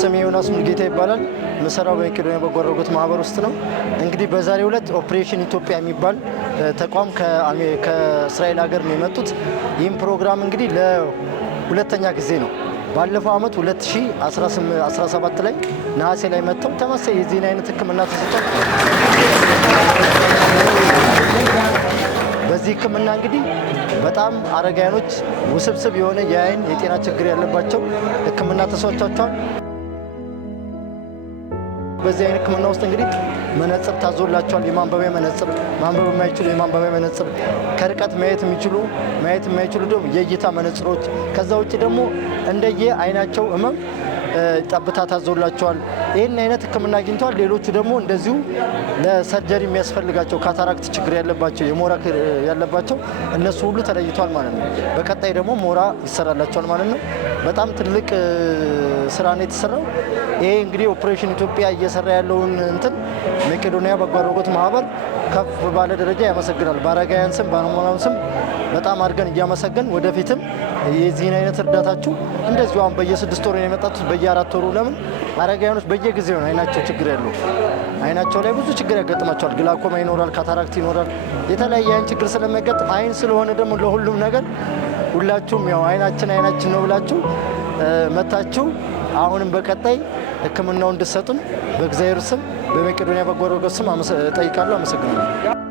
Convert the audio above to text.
ስሜ ዮናስ ሙልጌታ ይባላል። መሰራው በመቄዶንያ በጎ አድራጎት ማህበር ውስጥ ነው። እንግዲህ በዛሬው ዕለት ኦፕሬሽን ኢትዮጵያ የሚባል ተቋም ከእስራኤል ሀገር ነው የመጡት። ይህም ፕሮግራም እንግዲህ ለሁለተኛ ጊዜ ነው። ባለፈው አመት 2017 ላይ ነሐሴ ላይ መጥተው ተመሳሳይ የዚህን አይነት ሕክምና ተሰጥቷል። በዚህ ሕክምና እንግዲህ በጣም አረጋያኖች ውስብስብ የሆነ የአይን የጤና ችግር ያለባቸው ሕክምና ተሰጥቷቸዋል። በዚህ አይነት ሕክምና ውስጥ እንግዲህ መነጽር ታዞላቸዋል። የማንበቢያ መነጽር፣ ማንበብ የማይችሉ የማንበቢያ መነጽር፣ ከርቀት ማየት የሚችሉ ማየት የማይችሉ ደግሞ የእይታ መነጽሮች፣ ከዛ ውጭ ደግሞ እንደየ አይናቸው ህመም ጠብታ ታዞላቸዋል። ይህን አይነት ሕክምና አግኝተዋል። ሌሎቹ ደግሞ እንደዚሁ ለሰርጀሪ የሚያስፈልጋቸው ካታራክት ችግር ያለባቸው የሞራ ያለባቸው እነሱ ሁሉ ተለይቷል ማለት ነው። በቀጣይ ደግሞ ሞራ ይሰራላቸዋል ማለት ነው። በጣም ትልቅ ስራ ነው የተሰራው። ይሄ እንግዲህ ኦፕሬሽን ኢትዮጵያ እየሰራ ያለውን መቄዶንያ በጎ አድራጎት ማህበር ከፍ ባለ ደረጃ ያመሰግናል። በአረጋውያን ስም በህሙማን ስም በጣም አድርገን እያመሰገን ወደፊትም የዚህን አይነት እርዳታችሁ እንደዚሁ አሁን በየ6 ወሩ የመጣጡት በየ4 ወሩ ለምን አረጋውያኖች በየጊዜው ነው አይናቸው ችግር ያለው አይናቸው ላይ ብዙ ችግር ያጋጥማቸዋል። ግላኮማ ይኖራል፣ ካታራክት ይኖራል። የተለያየ አይን ችግር ስለሚያጋጥም አይን ስለሆነ ደግሞ ለሁሉም ነገር ሁላችሁም ያው አይናችን ነው ብላችሁ መታችሁ አሁንም በቀጣይ ሕክምናውን እንድትሰጡን በእግዚአብሔር ስም በመቄዶንያ በጎ አድራጎት ስም ጠይቃለሁ። አመሰግናለሁ።